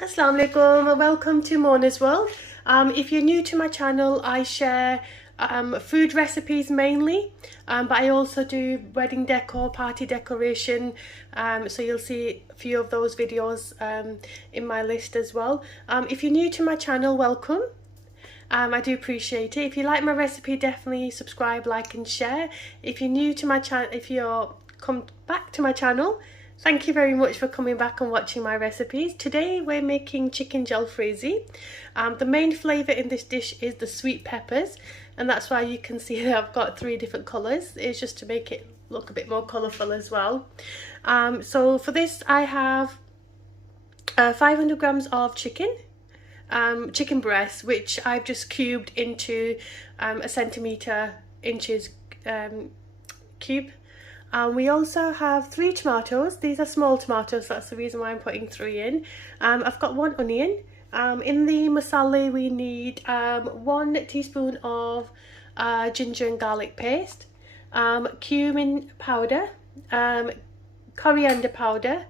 Assalamu alaikum, welcome to Mona's World. If you're new to my channel, I share food recipes mainly, but I also do wedding decor, party decoration, so you'll see a few of those videos in my list as well. If you're new to my channel, welcome. I do appreciate it. If you like my recipe, definitely subscribe, like and share. If you're new to my channel, if you're come back to my channel, thank you very much for coming back and watching my recipes. Today we're making chicken jalfrezi. The main flavour in this dish is the sweet peppers, and that's why you can see that I've got 3 different colours. It's just to make it look a bit more colourful as well. So for this I have 500 grams of chicken breast, which I've just cubed into a centimetre inches cube. We also have 3 tomatoes. These are small tomatoes, that's the reason why I'm putting 3 in. I've got 1 onion. In the masala we need 1 teaspoon of ginger and garlic paste, cumin powder, coriander powder,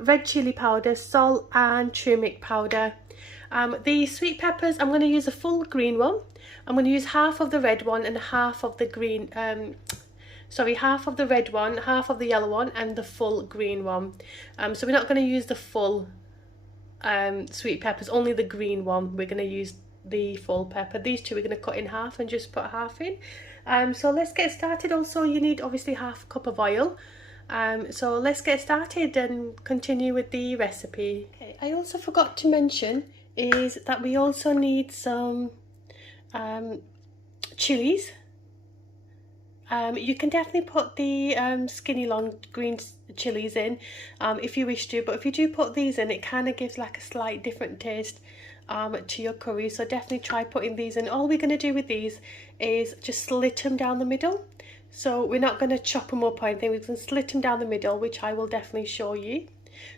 red chili powder, salt and turmeric powder. The sweet peppers, I'm going to use a full green one. I'm going to use half of the red one and half of the green, half of the red one, half of the yellow one and the full green one. So we're not going to use the full sweet peppers, only the green one. We're going to use the full pepper. These 2 we're going to cut in half and just put half in. So let's get started. Also you need obviously half a cup of oil. So let's get started and continue with the recipe. Okay, I also forgot to mention is that we also need some chilies. You can definitely put the skinny long green chilies in if you wish to, but if you do put these in, it kind of gives like a slight different taste to your curry, so definitely try putting these in. All we're going to do with these is just slit them down the middle, so we're not going to chop them up or anything. We're going to slit them down the middle, which I will definitely show you.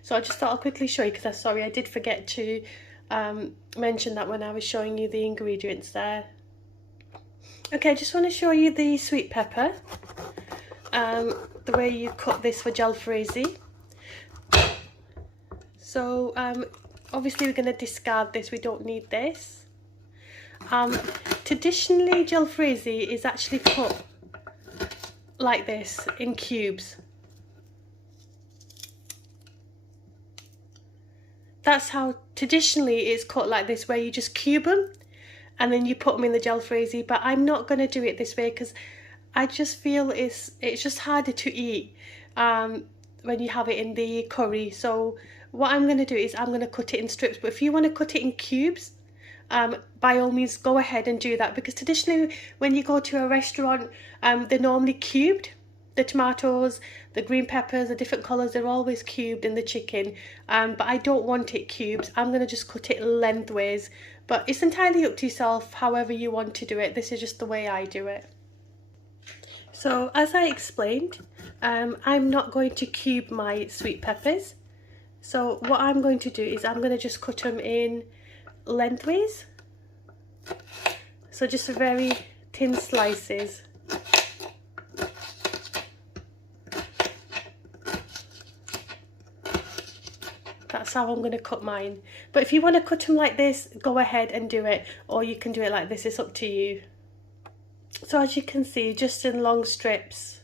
So I just thought I'll quickly show you, because I'm sorry I did forget to mention that when I was showing you the ingredients there. Okay, I just want to show you the sweet pepper, the way you cut this for jalfrezi. So obviously we're going to discard this, we don't need this. Traditionally jalfrezi is actually cut like this in cubes. That's how traditionally it's cut, like this, where you just cube them and then you put them in the jalfrezi. But I'm not going to do it this way because I just feel it's just harder to eat when you have it in the curry. So what I'm going to do is I'm going to cut it in strips, but if you want to cut it in cubes, by all means go ahead and do that, because traditionally when you go to a restaurant they're normally cubed. The tomatoes, the green peppers, the different colours, they're always cubed in the chicken, but I don't want it cubes. I'm going to just cut it lengthways, but it's entirely up to yourself however you want to do it. This is just the way I do it. So as I explained, I'm not going to cube my sweet peppers. So what I'm going to do is I'm going to just cut them in lengthways, so just very thin slices. That's how I'm going to cut mine. But if you want to cut them like this, go ahead and do it, or you can do it like this, it's up to you. So as you can see, just in long strips.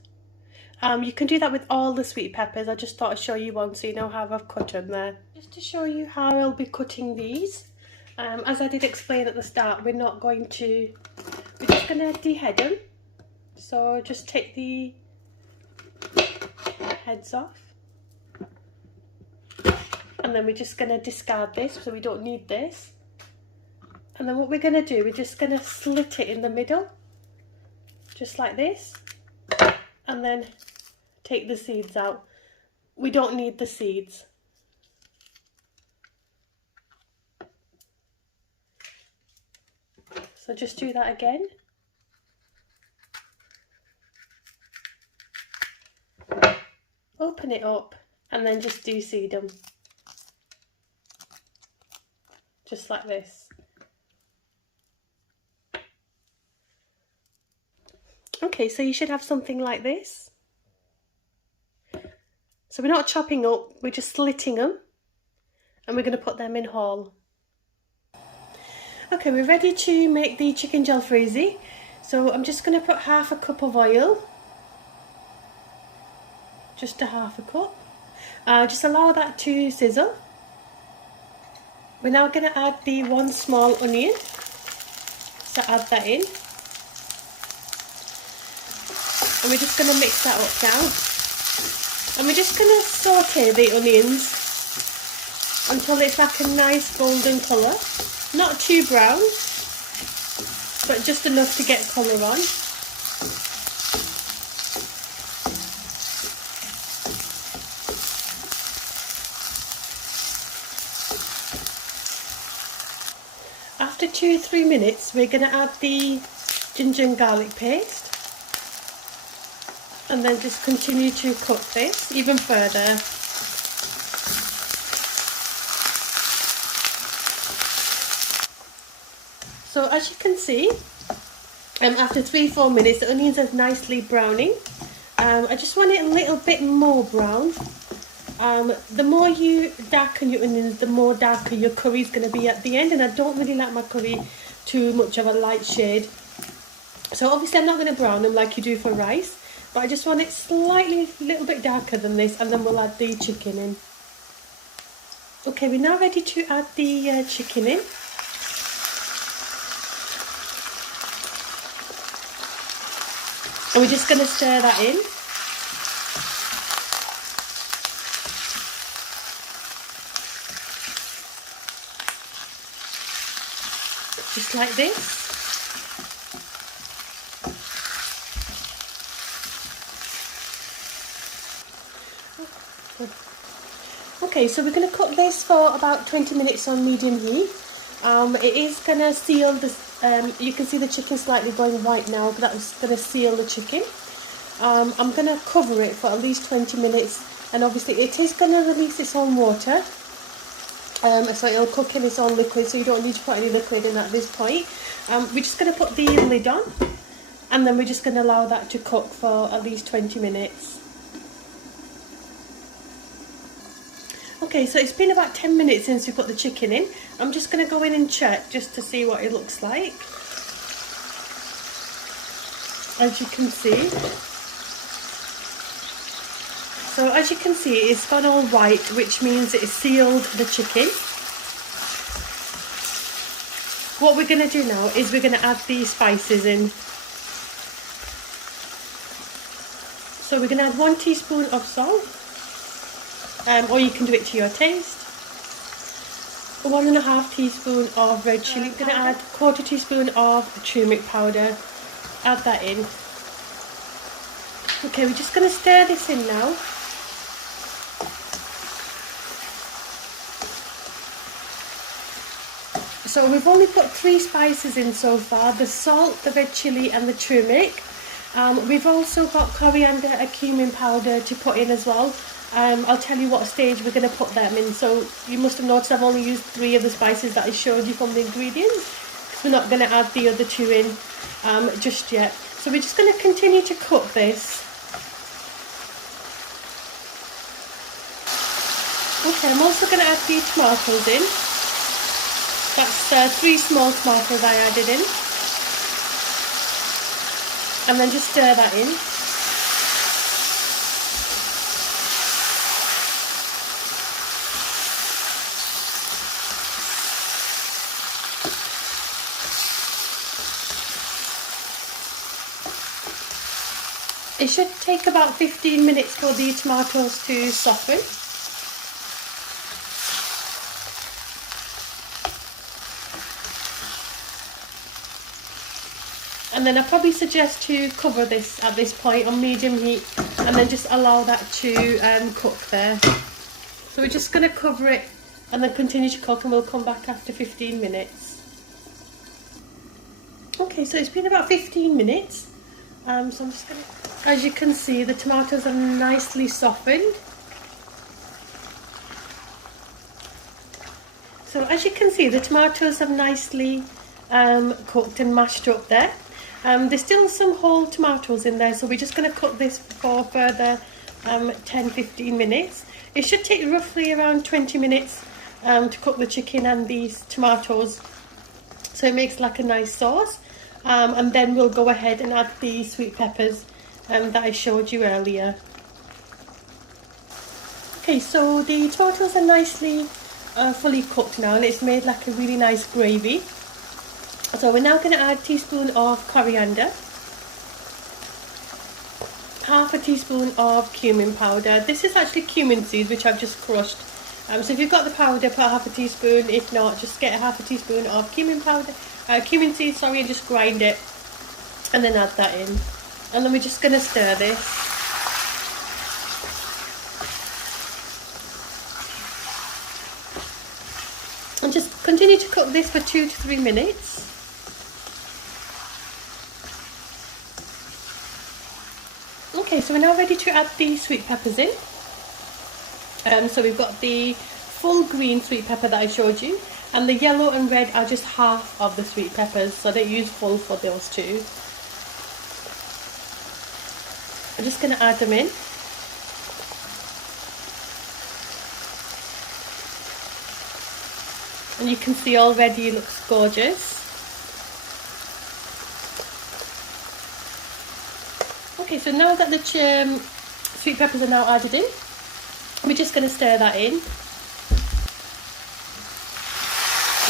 You can do that with all the sweet peppers. I just thought I'd show you one so you know how I've cut them there. Just to show you how I'll be cutting these, as I did explain at the start, we're just going to dehead them. So just take the heads off. And then we're just going to discard this, so we don't need this. And then what we're going to do, we're just going to slit it in the middle, just like this, and then take the seeds out. We don't need the seeds. So just do that again. Open it up and then just de-seed them. Just like this. Okay, so you should have something like this. So we're not chopping up, we're just slitting them. and we're going to put them in whole. Okay, we're ready to make the chicken jalfrezi. So I'm just going to put half a cup of oil, just a half a cup. Just allow that to sizzle. We're now going to add the 1 small onion, so add that in. And we're just going to mix that up now. And we're just going to saute the onions until it's like a nice golden colour. Not too brown, but just enough to get colour on. After 2-3 minutes, we're going to add the ginger and garlic paste. And then just continue to cook this even further. So as you can see, after 3-4 minutes, the onions are nicely browning. I just want it a little bit more brown. The more you darken your onions, the more darker your curry is going to be at the end. And I don't really like my curry too much of a light shade. So obviously I'm not going to brown them like you do for rice. But I just want it slightly, a little bit darker than this, and then we'll add the chicken in. Okay, we're now ready to add the chicken in. And we're just going to stir that in. Just like this. Okay, so we're going to cook this for about 20 minutes on medium heat. It is going to seal this. You can see the chicken slightly going white now, but that was going to seal the chicken. I'm going to cover it for at least 20 minutes, and obviously it is going to release its own water. So it'll cook in its own liquid, so you don't need to put any liquid in at this point. We're just going to put the lid on, and then we're just going to allow that to cook for at least 20 minutes. Okay, so it's been about 10 minutes since we put the chicken in. I'm just going to go in and check just to see what it looks like. As you can see. So as you can see, it's gone all white, which means it's sealed the chicken. What we're going to do now is we're going to add the spices in. So we're going to add 1 teaspoon of salt. Or you can do it to your taste. 1.5 teaspoon of red chilli. I'm going to add 1/4 teaspoon of turmeric powder. Add that in. Okay, we're just going to stir this in now. So we've only put 3 spices in so far: the salt, the red chilli and the turmeric. We've also got coriander and cumin powder to put in as well. I'll tell you what stage we're going to put them in. So you must have noticed I've only used 3 of the spices that I showed you from the ingredients, because we're not going to add the other 2 in just yet. So we're just going to continue to cook this. Okay, I'm also going to add the tomatoes in. That's 3 small tomatoes I added in. And then just stir that in. It should take about 15 minutes for the tomatoes to soften. And then I probably suggest to cover this at this point on medium heat, and then just allow that to cook there. So we're just going to cover it and then continue to cook, and we'll come back after 15 minutes. Okay, so it's been about 15 minutes. So I'm just going to, as you can see, the tomatoes are nicely softened. So as you can see, the tomatoes have nicely cooked and mashed up there. There's still some whole tomatoes in there, so we're just going to cook this for further 10-15 minutes. It should take roughly around 20 minutes to cook the chicken and these tomatoes, so it makes like a nice sauce. And then we'll go ahead and add the sweet peppers that I showed you earlier. Okay, so the tomatoes are nicely fully cooked now, and it's made like a really nice gravy. So we're now going to add a teaspoon of coriander, half a teaspoon of cumin powder. This is actually cumin seeds which I've just crushed. So if you've got the powder, put half a teaspoon. If not, just get half a teaspoon of cumin powder, cumin seeds, sorry, and just grind it, and then add that in. And then we're just going to stir this. And just continue to cook this for 2 to 3 minutes. Okay, so we're now ready to add the sweet peppers in. So we've got the full green sweet pepper that I showed you, and the yellow and red are just half of the sweet peppers, so they use full for those two. I'm just going to add them in. And you can see already it looks gorgeous. Okay, so now that the sweet peppers are now added in, we're just going to stir that in.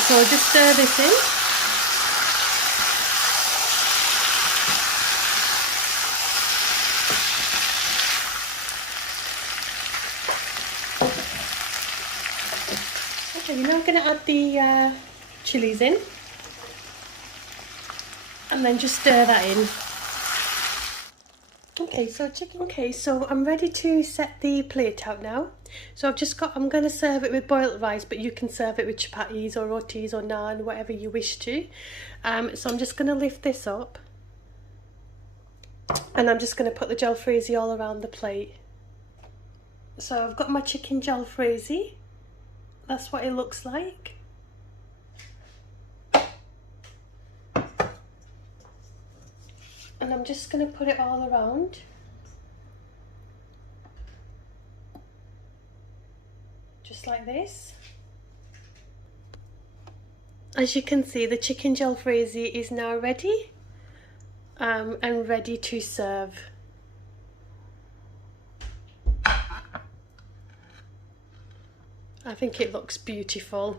So just stir this in. Okay, we're now going to add the chilies in, and then just stir that in. Okay, so I'm ready to set the plate out now. So I'm going to serve it with boiled rice, but you can serve it with chapatis or rotis or naan, whatever you wish to. So I'm just going to lift this up, and I'm just going to put the jalfrezi all around the plate. So I've got my chicken jalfrezi. That's what it looks like. And I'm just going to put it all around. Just like this. As you can see, the chicken jalfrezi is now ready and ready to serve. I think it looks beautiful.